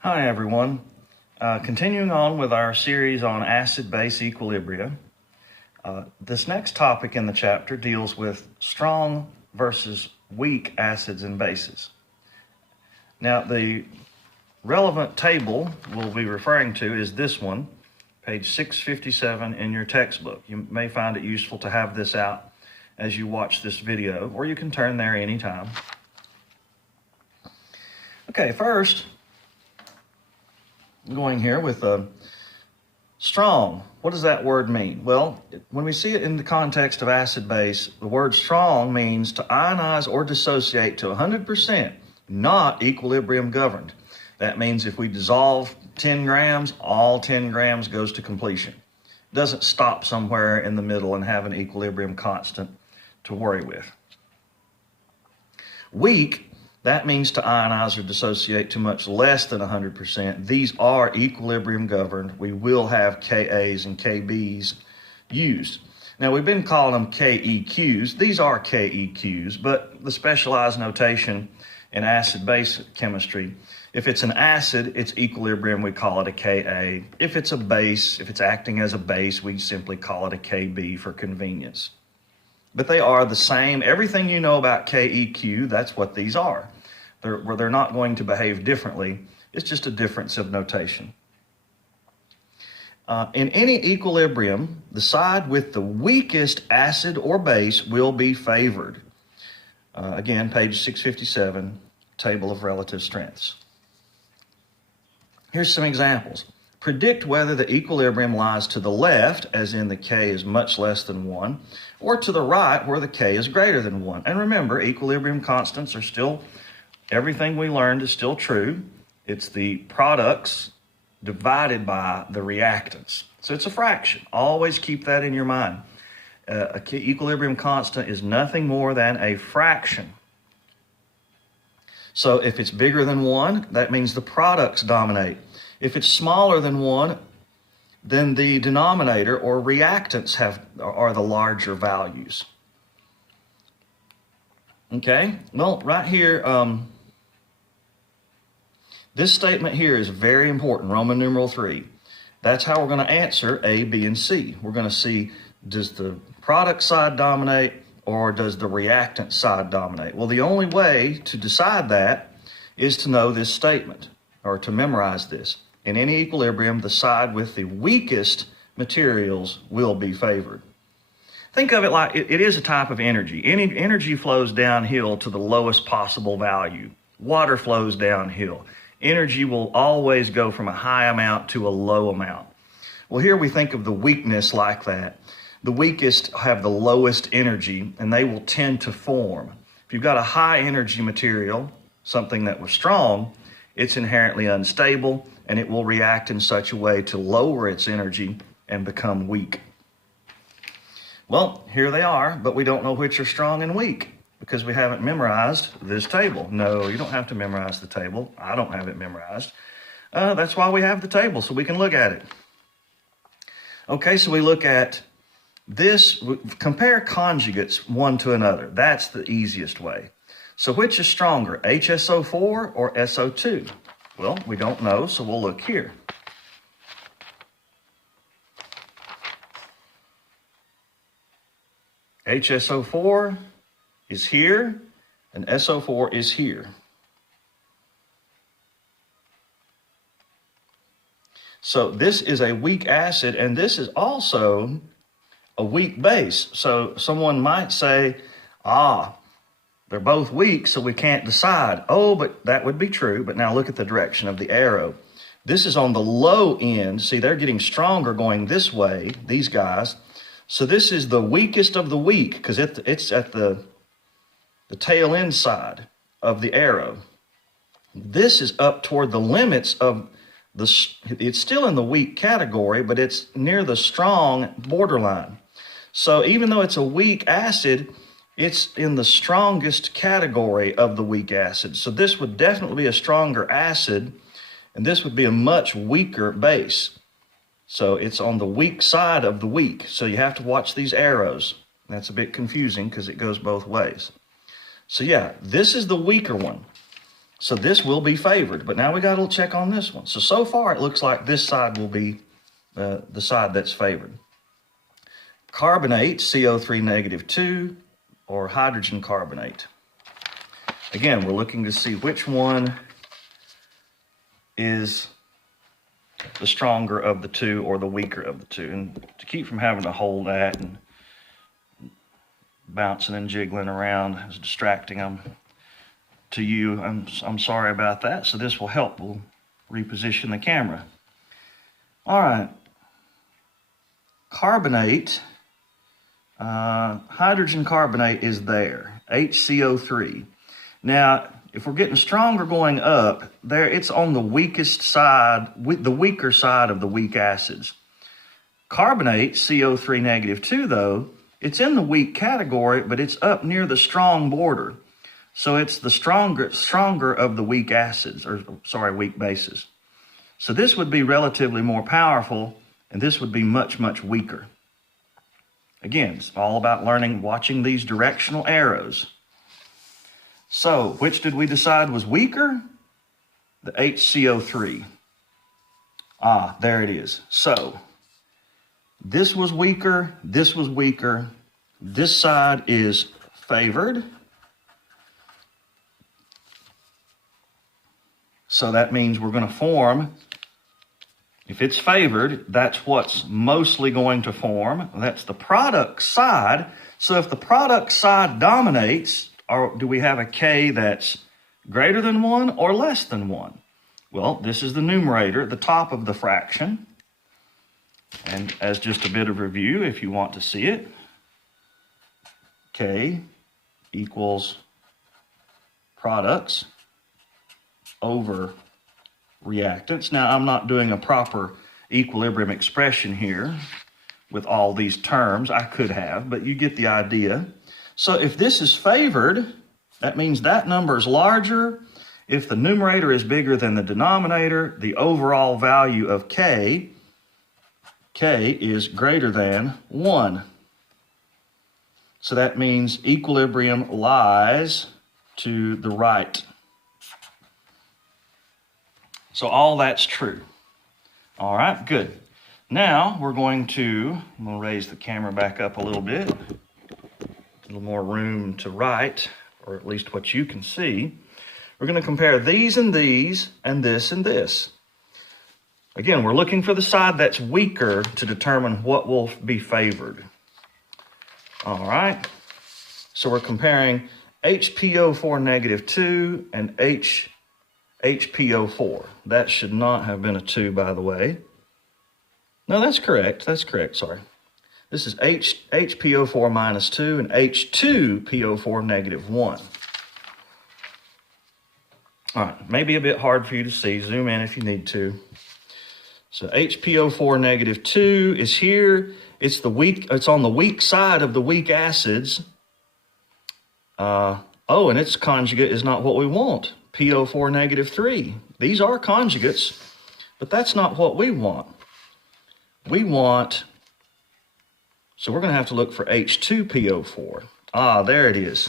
Hi everyone. Continuing on with our series on acid-base equilibria, this next topic in the chapter deals with strong versus weak acids and bases. Now the relevant table we'll be referring to is this one, page 657 in your textbook. You may find it useful to have this out as you watch this video, or you can turn there anytime. Okay, first, going here with strong. What does that word mean? Well, when we see it in the context of acid-base, the word strong means to ionize or dissociate to 100%, not equilibrium governed. That means if we dissolve 10 grams, all 10 grams goes to completion. It doesn't stop somewhere in the middle and have an equilibrium constant to worry with. Weak, that means to ionize or dissociate to much less than 100%. These are equilibrium governed. We will have Kas and Kbs used. Now, we've been calling them KEQs. These are KEQs, but the specialized notation in acid-base chemistry, if it's an acid, it's equilibrium, we call it a Ka. If it's a base, if it's acting as a base, we simply call it a Kb for convenience. But they are the same. Everything you know about KEQ, that's what these are. They're not going to behave differently. It's just a difference of notation. In any equilibrium, the side with the weakest acid or base will be favored. Again, page 657, table of relative strengths. Here's some examples. Predict whether the equilibrium lies to the left, as in the K is much less than 1, or to the right, where the K is greater than 1. And remember, equilibrium constants are still, everything we learned is still true. It's the products divided by the reactants. So it's a fraction. Always keep that in your mind. Equilibrium constant is nothing more than a fraction. So if it's bigger than 1, that means the products dominate. If it's smaller than 1, then the denominator or reactants are the larger values. Okay, well, right here, this statement here is very important, Roman numeral 3. That's how we're going to answer A, B, and C. We're going to see, does the product side dominate or does the reactant side dominate? Well, the only way to decide that is to know this statement or to memorize this. In any equilibrium, the side with the weakest materials will be favored. Think of it like it is a type of energy. Any energy flows downhill to the lowest possible value. Water flows downhill. Energy will always go from a high amount to a low amount. Well, here we think of the weakness like that. The weakest have the lowest energy, and they will tend to form. If you've got a high energy material, something that was strong, it's inherently unstable, and it will react in such a way to lower its energy and become weak. Well, here they are, but we don't know which are strong and weak because we haven't memorized this table. No, you don't have to memorize the table. I don't have it memorized. That's why we have the table, so we can look at it. Okay, so we look at this, compare conjugates one to another. That's the easiest way. So which is stronger, HSO4 or SO2? Well, we don't know, so we'll look here. HSO4 is here, and SO4 is here. So this is a weak acid, and this is also a weak base. So someone might say, they're both weak, so we can't decide. Oh, but that would be true. But now look at the direction of the arrow. This is on the low end. See, they're getting stronger going this way, these guys. So this is the weakest of the weak because it's at the tail end side of the arrow. This is up toward the limits of it's still in the weak category, but it's near the strong borderline. So even though it's a weak acid, it's in the strongest category of the weak acid. So this would definitely be a stronger acid, and this would be a much weaker base. So it's on the weak side of the weak. So you have to watch these arrows. That's a bit confusing because it goes both ways. So yeah, this is the weaker one. So this will be favored, but now we got to check on this one. So far it looks like this side will be the side that's favored. Carbonate, CO3 negative 2, or hydrogen carbonate. Again, we're looking to see which one is the stronger of the two or the weaker of the two. And to keep from having to hold that and bouncing and jiggling around is distracting them to you, I'm sorry about that. So this will help. We'll reposition the camera. All right. Carbonate, hydrogen carbonate is there, HCO3. Now, if we're getting stronger going up, there it's on the weakest side, the weaker side of the weak acids. Carbonate, CO3 negative 2, though, it's in the weak category, but it's up near the strong border. So it's the stronger of the weak acids, weak bases. So this would be relatively more powerful, and this would be much, much weaker. Again, it's all about learning, watching these directional arrows. So, which did we decide was weaker? The HCO3. There it is. So, this was weaker, this was weaker. This side is favored. So that means we're going to form, if it's favored, that's what's mostly going to form. That's the product side. So if the product side dominates, or do we have a K that's greater than 1 or less than 1? Well, this is the numerator at the top of the fraction. And as just a bit of review, if you want to see it, K equals products over reactants. Now, I'm not doing a proper equilibrium expression here with all these terms. I could have, but you get the idea. So if this is favored, that means that number is larger. If the numerator is bigger than the denominator, the overall value of K is greater than 1. So that means equilibrium lies to the right. So all that's true. All right, good. Now I'm going to raise the camera back up a little bit. A little more room to write, or at least what you can see. We're going to compare these and these, and this and this. Again, we're looking for the side that's weaker to determine what will be favored. All right. So we're comparing HPO4 negative 2 and HPO4. That should not have been a 2, by the way. No, that's correct. That's correct. Sorry. This is HPO4 minus 2 and H2PO4 negative 1. All right, maybe a bit hard for you to see. Zoom in if you need to. So HPO4 negative 2 is here. It's on the weak side of the weak acids. And its conjugate is not what we want. PO4 negative 3. These are conjugates, but that's not what we want. So we're going to have to look for H2PO4. There it is.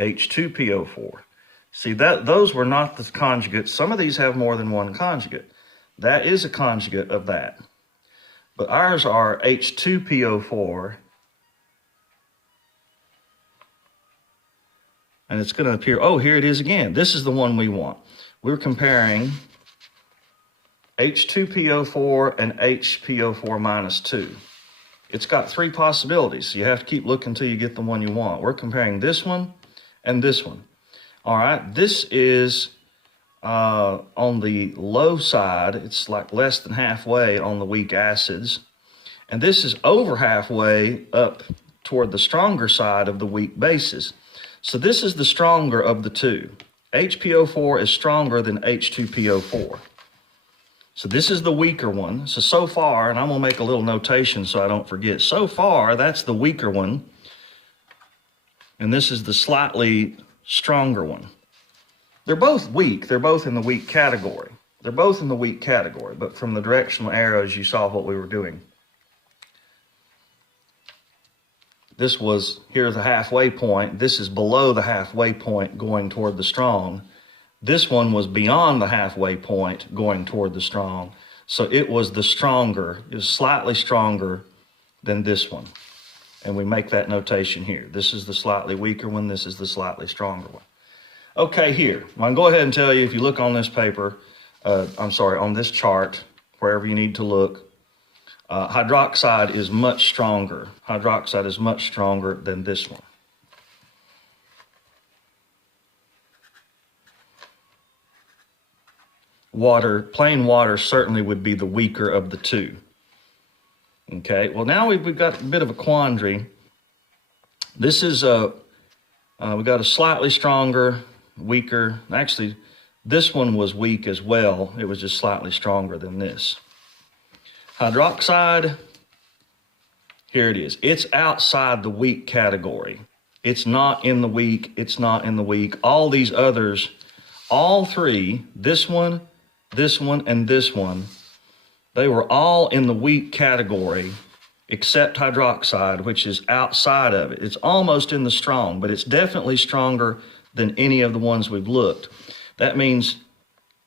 H2PO4. See, those were not the conjugates. Some of these have more than one conjugate. That is a conjugate of that. But ours are H2PO4. And it's going to appear, here it is again. This is the one we want. We're comparing H2PO4 and HPO4 minus 2. It's got 3 possibilities. So you have to keep looking until you get the one you want. We're comparing this one and this one. All right, this is on the low side. It's like less than halfway on the weak acids. And this is over halfway up toward the stronger side of the weak bases. So this is the stronger of the two. HPO4 is stronger than H2PO4. So this is the weaker one. So far, and I'm going to make a little notation so I don't forget. So far, that's the weaker one. And this is the slightly stronger one. They're both weak. They're both in the weak category. But from the directional arrows, you saw what we were doing. this was, here's the halfway point. This is below the halfway point going toward the strong. This one was beyond the halfway point going toward the strong. So it was the stronger, it was slightly stronger than this one. And we make that notation here. This is the slightly weaker one. This is the slightly stronger one. Okay, here, I can go ahead and tell you, if you look on this paper, on this chart, wherever you need to look, hydroxide is much stronger. Hydroxide is much stronger than this one. Plain water certainly would be the weaker of the two. Okay, well now we've got a bit of a quandary. This is we got a slightly stronger, weaker. Actually, this one was weak as well. It was just slightly stronger than this. Hydroxide, here it is. It's outside the weak category. It's not in the weak. It's not in the weak. All these others, all three, this one, and this one, they were all in the weak category except hydroxide, which is outside of it. It's almost in the strong, but it's definitely stronger than any of the ones we've looked. That means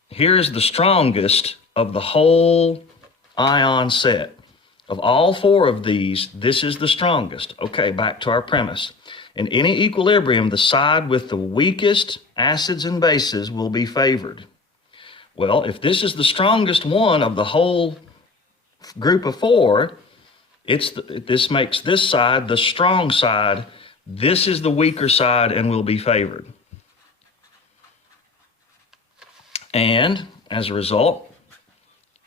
here's the strongest of the whole ion set. Of all four of these, this is the strongest. Okay, back to our premise. In any equilibrium, the side with the weakest acids and bases will be favored. Well, if this is the strongest one of the whole group of four, this makes this side the strong side. This is the weaker side and will be favored. And as a result,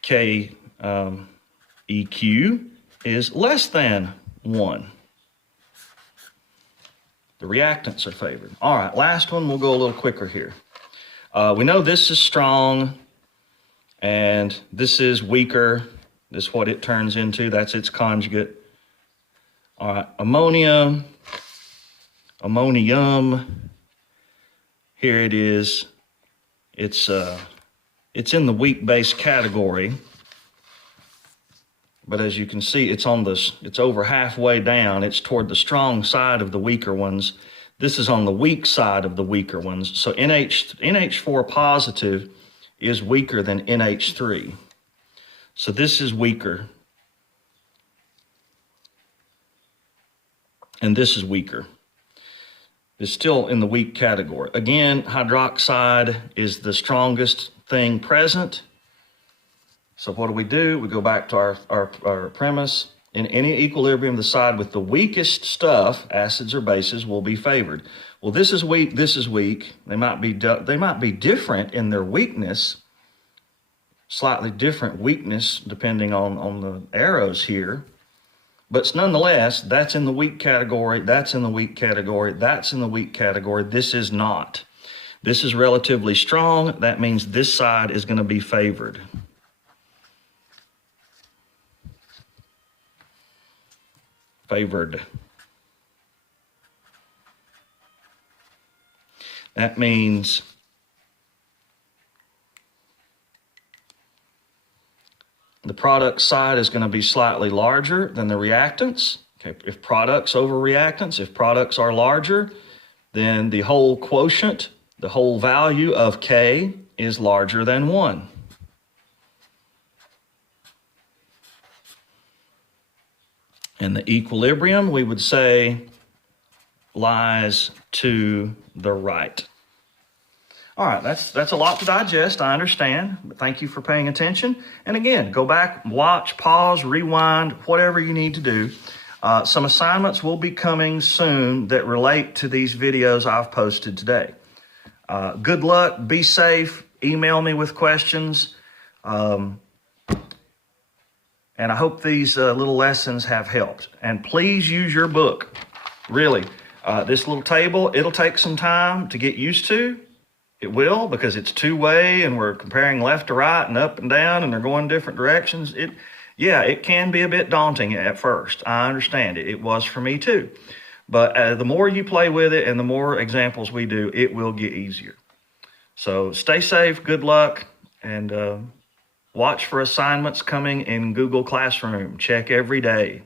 KEQ is less than 1. The reactants are favored. All right, last one, we'll go a little quicker here. We know this is strong and this is weaker. This is what it turns into. That's its conjugate. All right, ammonium. Here it is. It's in the weak base category. But as you can see, it's over halfway down. It's toward the strong side of the weaker ones. This is on the weak side of the weaker ones. So NH4 positive is weaker than NH3. So this is weaker. And this is weaker. It's still in the weak category. Again, hydroxide is the strongest thing present. So what do? We go back to our premise. In any equilibrium, the side with the weakest stuff, acids or bases, will be favored. Well, this is weak, this is weak. They might be different in their weakness, slightly different weakness depending on the arrows here. But nonetheless, that's in the weak category, that's in the weak category, that's in the weak category. This is not. This is relatively strong. That means this side is going to be favored. That means the product side is going to be slightly larger than the reactants. Okay, if products over reactants, if products are larger, then the whole quotient, the whole value of K is larger than 1. And the equilibrium, we would say, lies to the right. All right, that's a lot to digest, I understand, but thank you for paying attention. And again, go back, watch, pause, rewind, whatever you need to do. Some assignments will be coming soon that relate to these videos I've posted today. Good luck, be safe, email me with questions. And I hope these little lessons have helped. And please use your book. Really, this little table, it'll take some time to get used to. It will, because it's two-way and we're comparing left to right and up and down and they're going different directions. It can be a bit daunting at first. I understand it. It was for me too. But the more you play with it and the more examples we do, it will get easier. So stay safe, good luck, and watch for assignments coming in Google Classroom. Check every day.